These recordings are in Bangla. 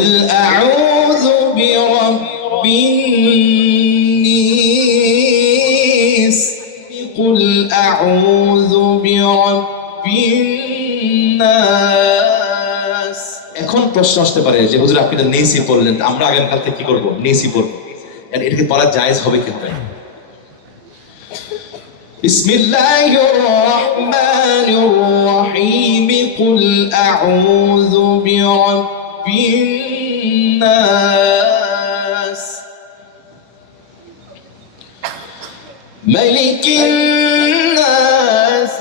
قل أعوذ برب الناس قل أعوذ برب الناس এখন প্রশ্ন আসতে পারে যে হুজুর আপনি তো নেসি পড়লেন, আমরা আগামীকাল থেকে কি করব? নেসি পড়ব। এটা কি পড়া জায়েজ হবে কি হবে না? بسم الله الرحمن الرحيم قل أعوذ برب الناس ملك الناس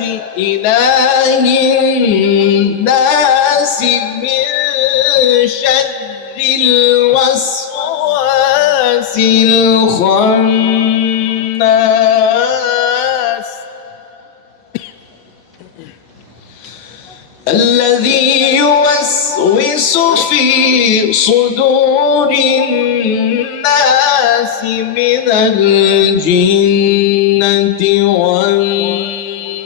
إله الناس من شر الوسواس الخناس الذي يوسوس في صدور الناس من الجنة والناس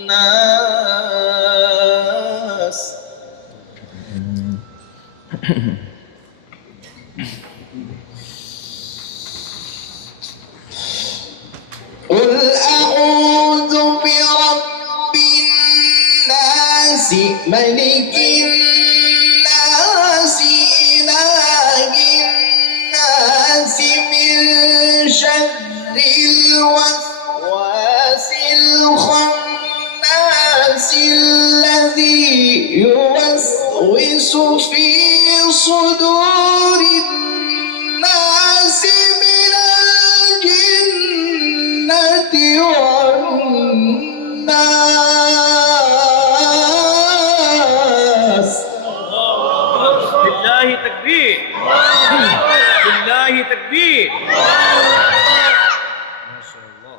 قل أعوذ برب الناس ملك الناس إله الناس من شر الوسواس الخناس الذي يوسوس في صدور الناس من الجنة والناس لله تكبير لله تكبير ما شاء الله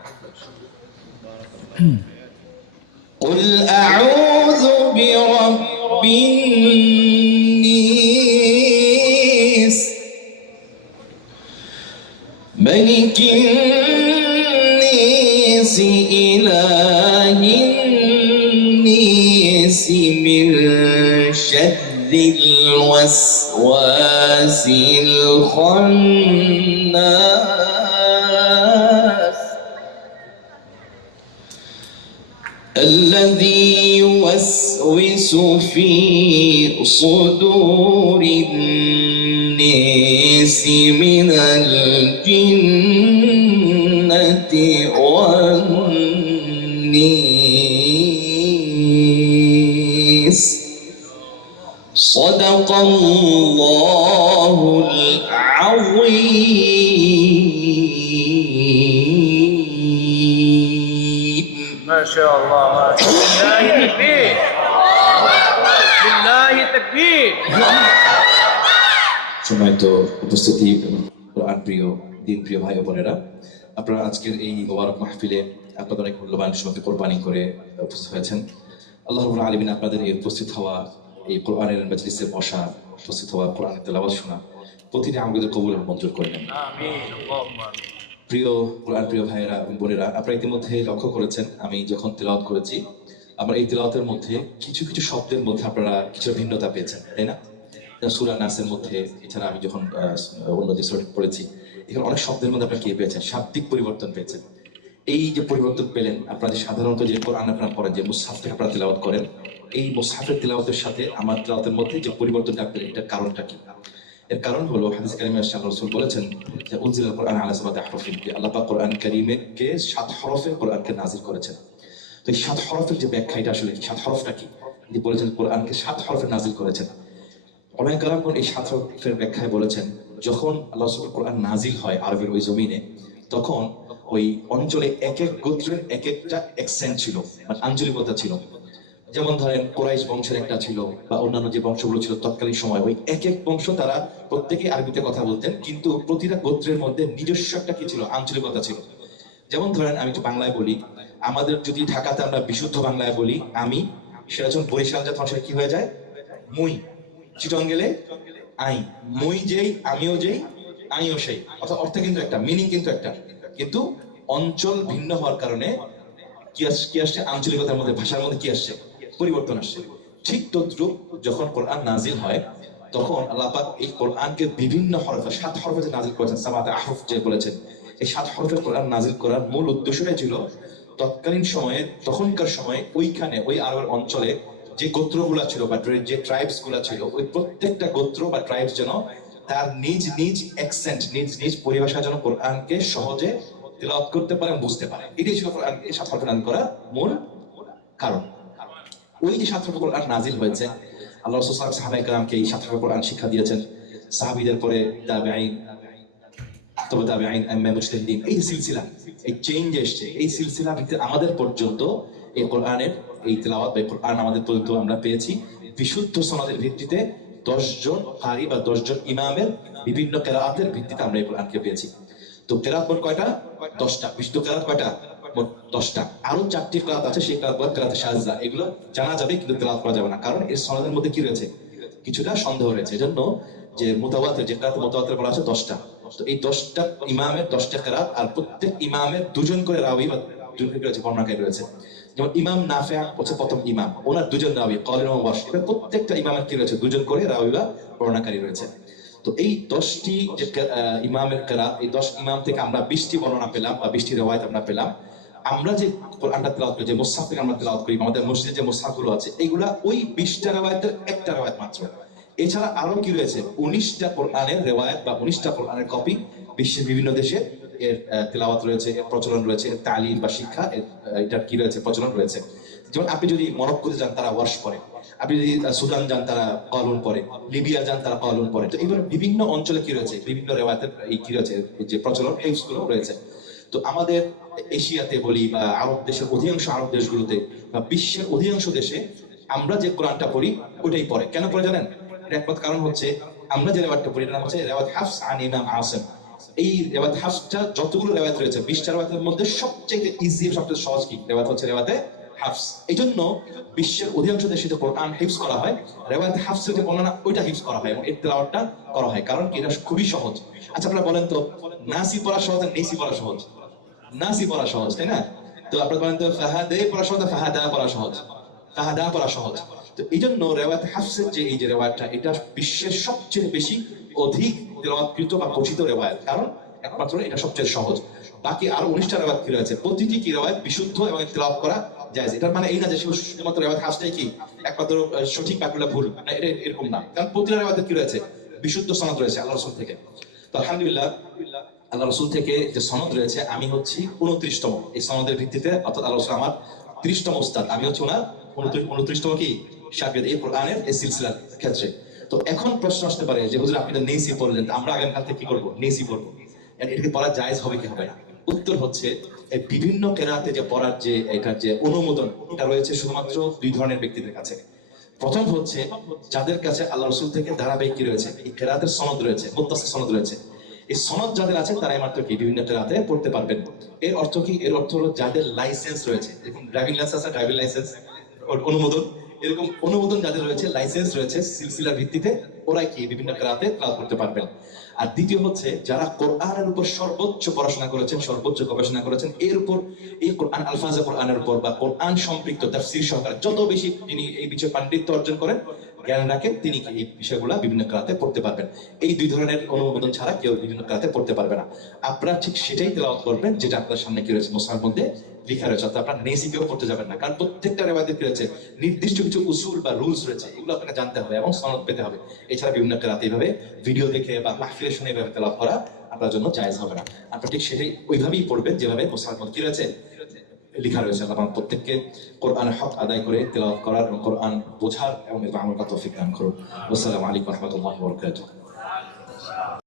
قل أعوذ برب الناس ملك الناس إله الناس من شر الوسواس الخناس الذي يوسوس في صدور الناس من الجنة والناس صدق الله العظيم ما شاء الله ما شاء الله لله تكبير لله تكبير সম্মানিত উপস্থিতি এবং কোরআন প্রিয় দিন প্রিয় ভাই ও বোনেরা, আপনারা আজকের এই মোবারক মাহফিলে আপনাদের অনেক মূল্যবান সময়কে কোরবানি করে উপস্থিত হয়েছেন। আল্লাহ রাব্বুল আলামিন আপনাদের এই উপস্থিত হওয়া, এই কোরআনের মজলিসে বসা, উপস্থিত হওয়া, কোরআনের তেলাওয়াত শোনা প্রতিটি আমাদের কবুল এবং মঞ্জুর করে নেন। آمين اللهم آمين প্রিয় কোরআন প্রিয় ভাইয়েরা এবং বোনেরা, আপনারা ইতিমধ্যে লক্ষ্য করেছেন আমি যখন তেলাওয়াত করেছি, আমার এই তেলাওয়াতের মধ্যে কিছু কিছু শব্দের মধ্যে আপনারা কিছু ভিন্নতা পেয়েছেন, তাই না? সূরা নাসের মধ্যে, এছাড়া আমি যখন অন্য যে সূরা পড়েছি, এখানে অনেক শব্দের মধ্যে আপনারা কি পেয়েছেন? শাব্দিক পরিবর্তন পেয়েছেন। এই যে পরিবর্তন পেলেন, আপনারা যে সাধারণত যে কোরআন আপনারা পড়েন, যে মুসহাফ থেকে আপনারা তেলাওয়াত করেন, এই মুসহাফের তেলাওয়াতের সাথে আমার তেলাওয়াতের মধ্যে যে পরিবর্তনটা পেলেন, এটার কারণটা কি? এর কারণ হলো হাদিস কারিমে আল্লাহ রাসূল বলেছেন যে উনজিলাল কোরআন আলা সাবাতি আহরুফিন, আল্লাহ পাক কোরআন কারিমকে 7 হরফে কোরআনকে নাযিল করেছেন। তো এই 7 হরফের যে ব্যাখ্যা, এটা আসলে 7 হরফটা কি? তিনি বলেছেন কোরআনকে 7 হরফে নাযিল করেছেন। ওলামায়ে কেরামগণ এই 7 হরফের ব্যাখ্যায় বলেছেন, যখন আল্লাহ সুবহানাহু কোরআন নাযিল হয় আরবের ওই জমিনে, তখন ওই অঞ্চলে এক এক গোত্রের এক একটা অ্যাকসেন্ট ছিল, মানে আঞ্চলিকতা ছিল। যেমন ধরেন কুরাইশ বংশের একটা ছিল, বা অন্যান্য যে বংশগুলো ছিল তৎকালীন সময়, ওই এক এক বংশ তারা প্রত্যেকেই আরবিতে কথা বলতেন, কিন্তু প্রতিটা গোত্রের মধ্যে নিজস্ব একটা কি ছিল? আঞ্চলিকতা ছিল। যেমন ধরেন আমি একটু বাংলায় বলি, আমাদের যদি ঢাকাতে আমরা বিশুদ্ধ বাংলায় বলি আমি, সেটা যখন বরিশাল যায় তখন সেটা কি হয়ে যায়? মুই। চিটং গেলে আই। মুই যেই, আমিও যেই, আইও সেই। অর্থাৎ অর্থ কিন্তু একটা, মিনিং কিন্তু একটা, কিন্তু অঞ্চল ভিন্ন হওয়ার কারণে কি আসছে? আঞ্চলিকতার মধ্যে, ভাষার মধ্যে কি আসছে? পরিবর্তন আসছে। ঠিক তদ্রূপ যখন কোরআন নাজিল হয়, তখন আল্লাহ পাক এই কোরআনকে বিভিন্ন হরফে 7 হরফে যে নাজিল করেছেন, সামাতে আহরফ যে বলেছেন, এই 7 হরফের কোরআন নাজিল করার মূল উদ্দেশ্যটাই ছিল তৎকালীন সময়ে, তখনকার সময়ে ওইখানে ওই আরবের অঞ্চলে যে গোত্রগুলা ছিল বা যে ট্রাইবস গুলা ছিল, ওই প্রত্যেকটা গোত্র বা ট্রাইবস যেন তার নিজ নিজ অ্যাকসেন্ট, নিজ নিজ পরিভাষা যেন কোরআনকে সহজে তেলাওয়াত করতে পারে, বুঝতে পারে। এটাই ছিল কোরআনকে 7 হরফে নাজিল করার মূল কারণ। ওই যে 7 হরফে কোরআন নাজিল হয়েছে, আল্লাহ রাসূল সাল্লাল্লাহু আলাইহি ওয়াসাল্লাম সাহাবায়ে কেরামকে এই 7 হরফে কোরআন শিক্ষা দিয়েছেন। সাহাবীদের পরে তাবেঈন, তবে তাবেঈন, আইম্মা মুজতাহিদিন, এই সিলসিলা, এই চেঞ্জ এসেছে। এই সিলসিলা ভিত্তিতে আমাদের পর্যন্ত এই কোরআনের এই তেলাওয়াত বা কোরআন আমাদের পর্যন্ত আমরা পেয়েছি বিশুদ্ধ সনদের ভিত্তিতে 10 জন কারি বা 10 জন ইমামের বিভিন্ন কেরাআতের ভিত্তিতে আমরা এই কোরআনকে পেয়েছি। তো কেরাআত মোট কয়টা? 10টা। বিশুদ্ধ কেরাআত কয়টা? মোট 10টা। আরো 4টি কেরাআত আছে, সেই কেরাআত কেরাআতে শাযযা, এগুলো জানা যাবে কিন্তু তেলাওয়াত করা যাবে না, কারণ এর সনদের মধ্যে কি রয়েছে? কিছুটা সন্দেহ রয়েছে। এজন্য যে মুতাওয়াতির, যে কেরাআত মুতাওয়াতির বলা আছে 10টা। তো এই 10টা ইমামের 10টা কেরাআত, আর প্রত্যেক ইমামের 2 জন করে রাবী বা 2 জন করে বর্ণনাকারী রয়েছে। যেমন ইমাম নাফি' হচ্ছে প্রথম ইমাম, ওনার 2 জন রাবী, ক্বাল এবং ওয়ারশ। এবার প্রত্যেকটা ইমামের কি রয়েছে? 2 জন করে রাবী বা বর্ণনাকারী রয়েছে। তো এই 10টি যে ইমামের কেরাআত, এই 10 ইমাম থেকে আমরা 20টি বর্ণনা পেলাম বা 20টি রিওয়ায়াত আমরা পেলাম। আমরা যে কোরআনটা তেলাওয়াত করি, যে মুসহাফ থেকে আমরা তেলাওয়াত করি, আমাদের মসজিদে যে মুসহাফগুলো আছে, এগুলা ওই 20টা রিওয়ায়াতের একটা রিওয়ায়াত মাত্র। এছাড়া আরো কি রয়েছে? 19টা কোরআনের রিওয়ায়াত বা 19টা কোরআনের কপি বিশ্বের বিভিন্ন দেশে এর তেলাওয়াত রয়েছে, এর প্রচলন রয়েছে, এর তালিম বা শিক্ষা, এটার কি রয়েছে? প্রচলন রয়েছে। যেমন আপনি যদি মরক্কোতে যান, তারা ওয়ারশ পড়ে। আপনি যদি সুদান যান, তারা ক্বালুন পড়ে। লিবিয়া যান, তারা ক্বালুন পড়ে। তো এইভাবে বিভিন্ন অঞ্চলে কি রয়েছে? বিভিন্ন রিওয়ায়াতের এই কি রয়েছে? যে প্রচলন, হিফজগুলো রয়েছে। তো আমাদের এশিয়াতে বলি বা আরব দেশের অধিকাংশ আরব দেশগুলোতে বা বিশ্বের অধিকাংশ দেশে আমরা যে কোরআনটা পড়ি ওটাই পড়ে। কেন পড়ে জানেন? এর একমাত্র কারণ হচ্ছে আমরা যে রিওয়ায়াতটা পড়ি, এটার নাম হচ্ছে রিওয়ায়াত হাফস আন ইমাম আসিম। এই রিওয়ায়াত হাফসটা যতগুলো রিওয়ায়াত রয়েছে 20টা রিওয়ায়াতের মধ্যে সবচেয়ে ইজি, সবচেয়ে সহজ কি রিওয়ায়াত হচ্ছে রিওয়ায়াতে হাফস। এইজন্য বিশ্বের অধিকাংশ দেশে যে কোরআন হিফজ করা হয়, রিওয়ায়াত হাফসের যে বর্ণনা ওইটা হিফজ করা হয় এবং এর তেলাওয়াতটা করা হয়, কারণ কি এটা খুবই সহজ। আচ্ছা আপনারা বলেন তো, নাসি পড়া সহজ আর নেসি পড়া সহজ? নাসি পড়া সহজ, তাই না? তো আপনারা বলেন তো, ফাহাদে পড়া সহজ, ফাহাদা পড়া সহজ? ফাহাদা পড়া সহজ। তো এই জন্য রিওয়ায়াত হাফসের যে এই যে রিওয়ায়াতটা, এটা বিশ্বের সবচেয়ে বেশি অধিক তেলাওয়াতকৃত বা পঠিত রিওয়ায়াত, কারণ একমাত্র এটা সবচেয়ে সহজ। বাকি আরো 19টা রিওয়ায়াত কি রয়েছে, প্রতিটি কি রিওয়ায়াত বিশুদ্ধ এবং তেলাওয়াত করা জায়েজ। এটার মানে এই না যে শুধুমাত্র রিওয়ায়াত হাফসটাই কি একমাত্র সঠিক, বাকিগুলো ভুল, না, এটা এরকম না। কারণ প্রতিটা রিওয়ায়াতে কি রয়েছে? বিশুদ্ধ সনদ রয়েছে আল্লাহ রাসূল থেকে। তো আলহামদুলিল্লাহ, আল্লাহ রাসূল থেকে যে সনদ রয়েছে, আমি হচ্ছি 29তম এই সনদের ভিত্তিতে, অর্থাৎ আল্লাহ রাসূল আমার 30তম উস্তাদ, আমি হচ্ছে ওনার 29তম কি শাগির্দ এই কোরআনের এই সিলসিলার ক্ষেত্রে। তো এখন প্রশ্ন আসতে পারে যে হুজুর আপনি তো নেসি পড়লেন, আমরা আগামীকাল থেকে কি করবো? নেসি পড়বো। এটাকে পড়া জায়েজ হবে কি হবে না? উত্তর হচ্ছে, এই বিভিন্ন কেরাতে যে পড়ার যে এটার যে অনুমোদন, এটা রয়েছে শুধুমাত্র 2 ধরনের ব্যক্তিদের কাছে। প্রথম হচ্ছে যাদের কাছে আল্লাহ রাসূল থেকে ধারাবাহিক কি রয়েছে, এই কেরাতের সনদ রয়েছে, মুত্তাসিল সনদ রয়েছে। এই সনদ যাদের আছে তারাই মাত্র কি বিভিন্ন কেরাতে পড়তে পারবেন। এর অর্থ কি? এর অর্থ হলো যাদের লাইসেন্স রয়েছে, যেরকম ড্রাইভিং লাইসেন্স আছে, ড্রাইভিং লাইসেন্স অনুমোদন, এরকম অনুমোদন যাদের রয়েছে, লাইসেন্স রয়েছে, সিলসিলার ভিত্তিতে ওরাই কি বিভিন্ন কেরাতে তেলাওয়াত করতে পারবেন। আর দ্বিতীয় হচ্ছে যারা কোরআনের উপর সর্বোচ্চ পড়াশোনা করেছেন, সর্বোচ্চ গবেষণা করেছেন, এর উপর এই কোরআন আলফাজে কোরআনের উপর বা কোরআন সম্পৃক্ত তাফসীর সহকারে যত বেশি তিনি এই বিষয়ে পাণ্ডিত্য অর্জন করেন, জ্ঞান রাখেন, তিনি কি এই বিষয়গুলা বিভিন্ন কেরাতে পড়তে পারবেন। এই 2 ধরনের অনুমোদন ছাড়া কেউ বিভিন্ন কেরাতে পড়তে পারবে না। আপনারা ঠিক সেটাই তেলাওয়াত করবেন যেটা আপনার সামনে কি রয়েছে, মুসহাফের মধ্যে লেখা রয়েছে। অর্থাৎ আপনার নেসি কেউ পড়তে যাবেন না, কারণ প্রত্যেকটা রিওয়ায়াতে কি রয়েছে, নির্দিষ্ট কিছু উসুল বা রুলস রয়েছে, এগুলো আপনাকে জানতে হবে এবং সনদ পেতে হবে। এছাড়া বিভিন্ন কেরাতে এইভাবে ভিডিও দেখে বা মাহফিলে শুনে এইভাবে তেলাওয়াত করা আপনার জন্য জায়েজ হবে না। আপনারা ঠিক সেটাই ওইভাবেই পড়বেন যেভাবে মুসহাফের মধ্যে কি রয়েছে, লেখা রয়েছে। আল্লাহ প্রত্যেককে কোরআনের হক আদায় করে তেলাওয়াত করার এবং কোরআন বোঝার এবং আমল করার তৌফিক দান করুন। আসসালামু আলাইকুম ওয়া রাহমাতুল্লাহি ওয়া বারাকাতুহু।